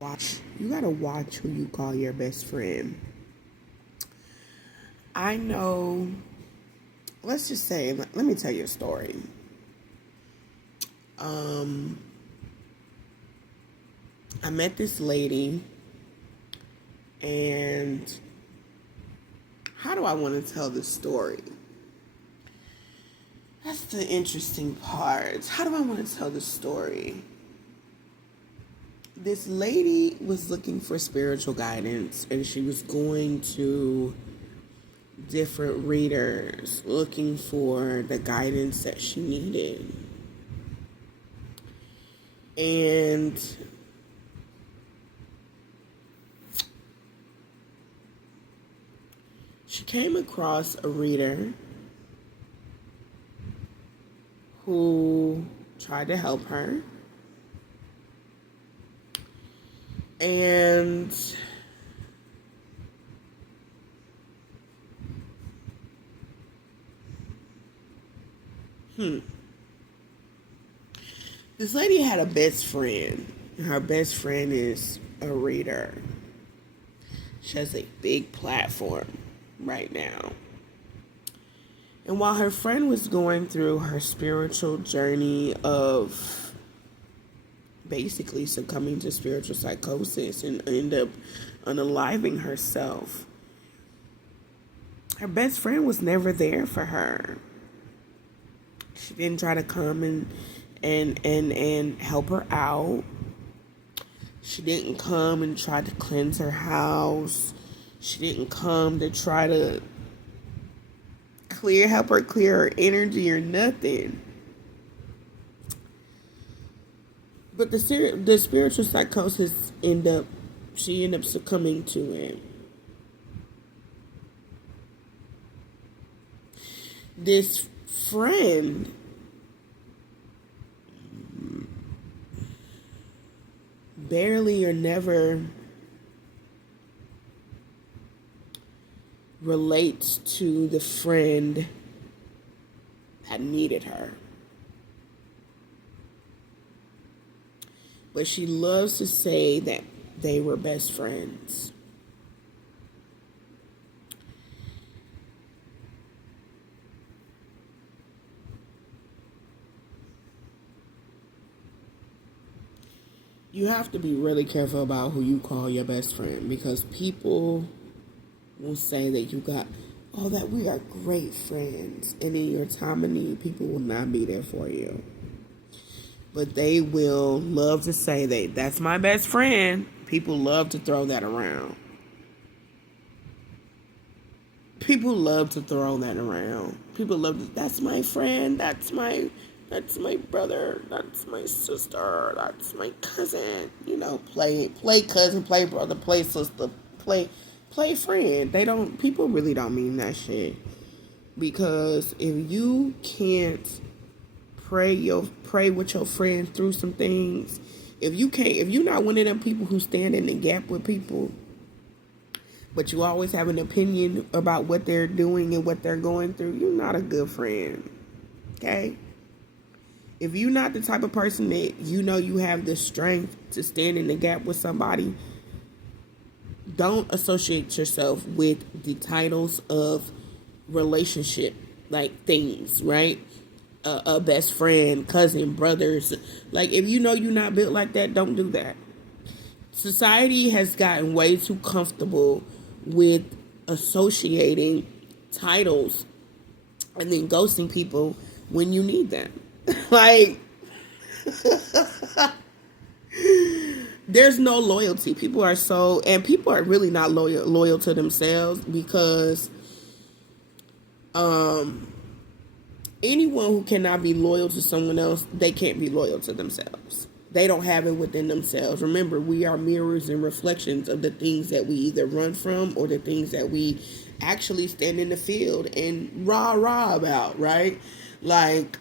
You gotta watch who you call your best friend. I know, let's just say, let me tell you a story. Um, I met this lady, and how do I want to tell this story? That's the interesting part. How do I want to tell this story? This lady was looking for spiritual guidance, and she was going to different readers looking for the guidance that she needed. And she came across a reader who tried to help her. And this lady had a best friend. Her best friend is a reader. She has a big platform right now. And while her friend was going through her spiritual journey of basically succumbing to spiritual psychosis and end up unaliving herself, her best friend was never there for her. She didn't try to come and help her out. She didn't come and try to cleanse her house. She didn't come to try to help her clear her energy or nothing. But the spiritual psychosis she ended up succumbing to it. This friend barely or never relates to the friend that needed her. But she loves to say that they were best friends. You have to be really careful about who you call your best friend, because people will say that that we are great friends, and in your time of need, people will not be there for you. But they will love to say that's my best friend. People love to throw that around. People love to throw that around. That's my friend, that's my brother, that's my sister, that's my cousin. Play cousin, play brother, play sister, play friend. People really don't mean that shit. Because if you can't pray with your friends through some things, if you're not one of them people who stand in the gap with people, but you always have an opinion about what they're doing and what they're going through, you're not a good friend. Okay? If you're not the type of person that you have the strength to stand in the gap with somebody, don't associate yourself with the titles of relationship, like things, right? A best friend, cousin, brothers. Like, if you're not built like that, don't do that. Society has gotten way too comfortable with associating titles and then ghosting people when you need them. Like, there's no loyalty. People are really not loyal to themselves, because anyone who cannot be loyal to someone else, they can't be loyal to themselves. They don't have it within themselves. Remember, we are mirrors and reflections of the things that we either run from or the things that we actually stand in the field and rah about, right? Like,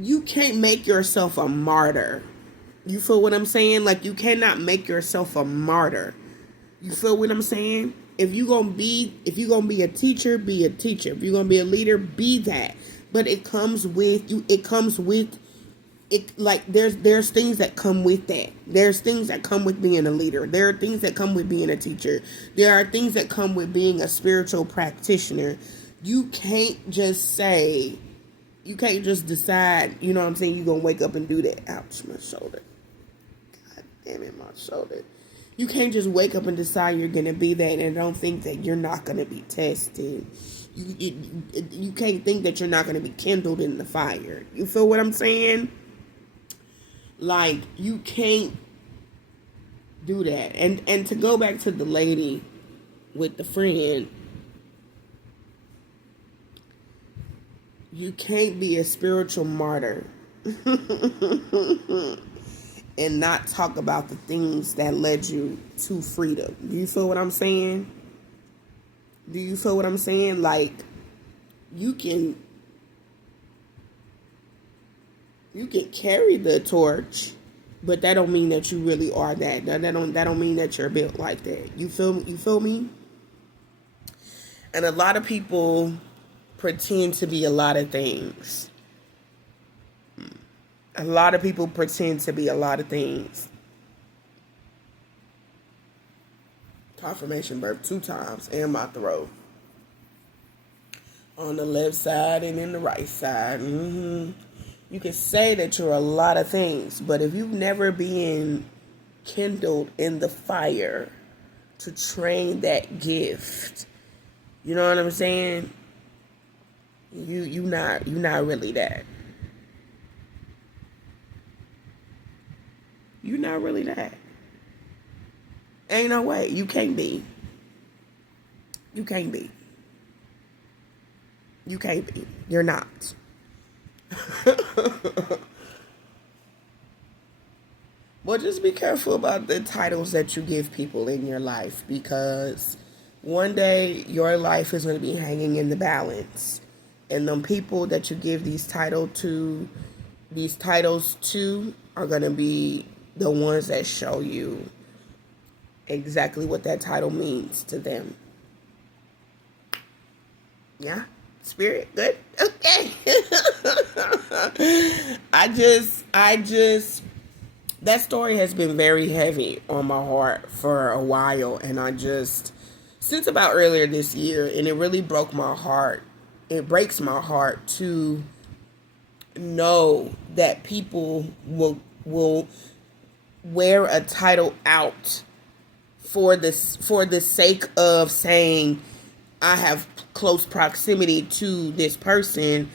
you can't make yourself a martyr. You feel what I'm saying? Like, you cannot make yourself a martyr. You feel what I'm saying? if you're gonna be a teacher, be a teacher. If you're gonna be a leader, be that. But it comes with you. It comes with it. Like there's things that come with that. There's things that come with being a leader. There are things that come with being a teacher. There are things that come with being a spiritual practitioner. You can't just say. You can't just decide. You know what I'm saying? You're gonna wake up and do that. Ouch, my shoulder. God damn it, my shoulder. You can't just wake up and decide you're going to be that and don't think that you're not going to be tested. You can't think that you're not going to be kindled in the fire. You feel what I'm saying? Like, you can't do that. And to go back to the lady with the friend, you can't be a spiritual martyr and not talk about the things that led you to freedom. Do you feel what I'm saying? Do you feel what I'm saying? Like, you can carry the torch, but that don't mean that you really are that. That don't mean that you're built like that. You feel me? And a lot of people pretend to be a lot of things. A lot of people pretend to be a lot of things. Confirmation birth 2 times in my throat. On the left side and in the right side. You can say that you're a lot of things, but if you've never been kindled in the fire to train that gift, you know what I'm saying? You're not really that. You're not really that. Ain't no way. You can't be. You can't be. You can't be. You're not. Well, just be careful about the titles that you give people in your life, because one day your life is going to be hanging in the balance. And them people that you give these titles to are going to be the ones that show you exactly what that title means to them. Yeah? Spirit? Good? Okay. That story has been very heavy on my heart for a while, and since about earlier this year, and it really broke my heart. It breaks my heart to know that people will wear a title out for the sake of saying I have close proximity to this person,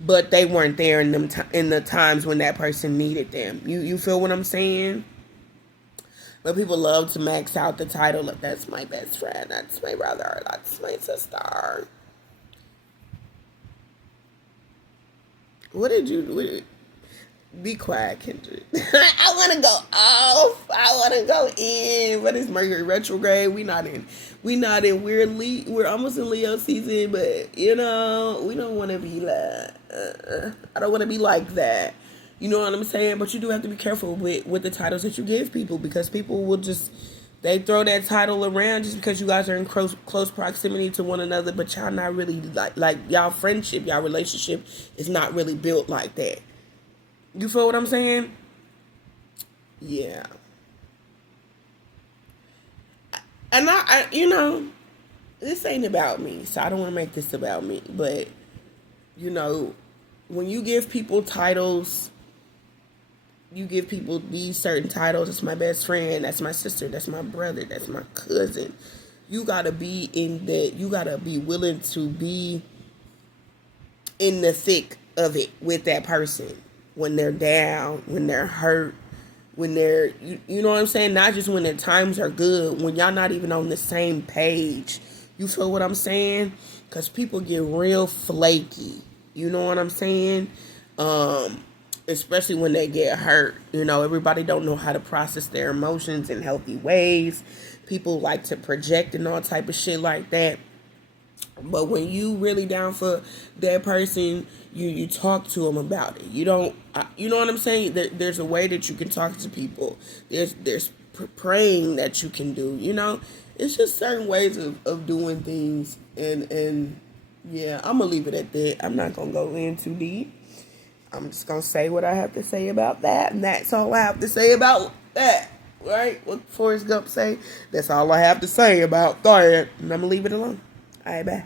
but they weren't there in the times when that person needed them. You feel what I'm saying? But people love to max out the title of that's my best friend, that's my brother, that's my sister. Be quiet, Kendrick. I want to go off. I want to go in. But it's Mercury retrograde. We're almost in Leo season, but we don't want to be like. I don't want to be like that. You know what I'm saying? But you do have to be careful with the titles that you give people, because people will they throw that title around just because you guys are in close proximity to one another, but y'all not really like y'all friendship, y'all relationship is not really built like that. You feel what I'm saying? Yeah. And I this ain't about me, so I don't want to make this about me. But, when you give people titles, you give people these certain titles. That's my best friend. That's my sister. That's my brother. That's my cousin. You gotta be you gotta be willing to be in the thick of it with that person. When they're down, when they're hurt, when they're, you know what I'm saying? Not just when their times are good, when y'all not even on the same page. You feel what I'm saying? Because people get real flaky. You know what I'm saying? Especially when they get hurt. Everybody don't know how to process their emotions in healthy ways. People like to project and all type of shit like that. But when you really down for that person, you talk to them about it. You don't, you know what I'm saying? There's a way that you can talk to people. There's praying that you can do. It's just certain ways of doing things, and yeah, I'm gonna leave it at that. I'm not gonna go in too deep. I'm just gonna say what I have to say about that, and that's all I have to say about that. Right? What Forrest Gump say? That's all I have to say about that, and I'm gonna leave it alone. All right, bye.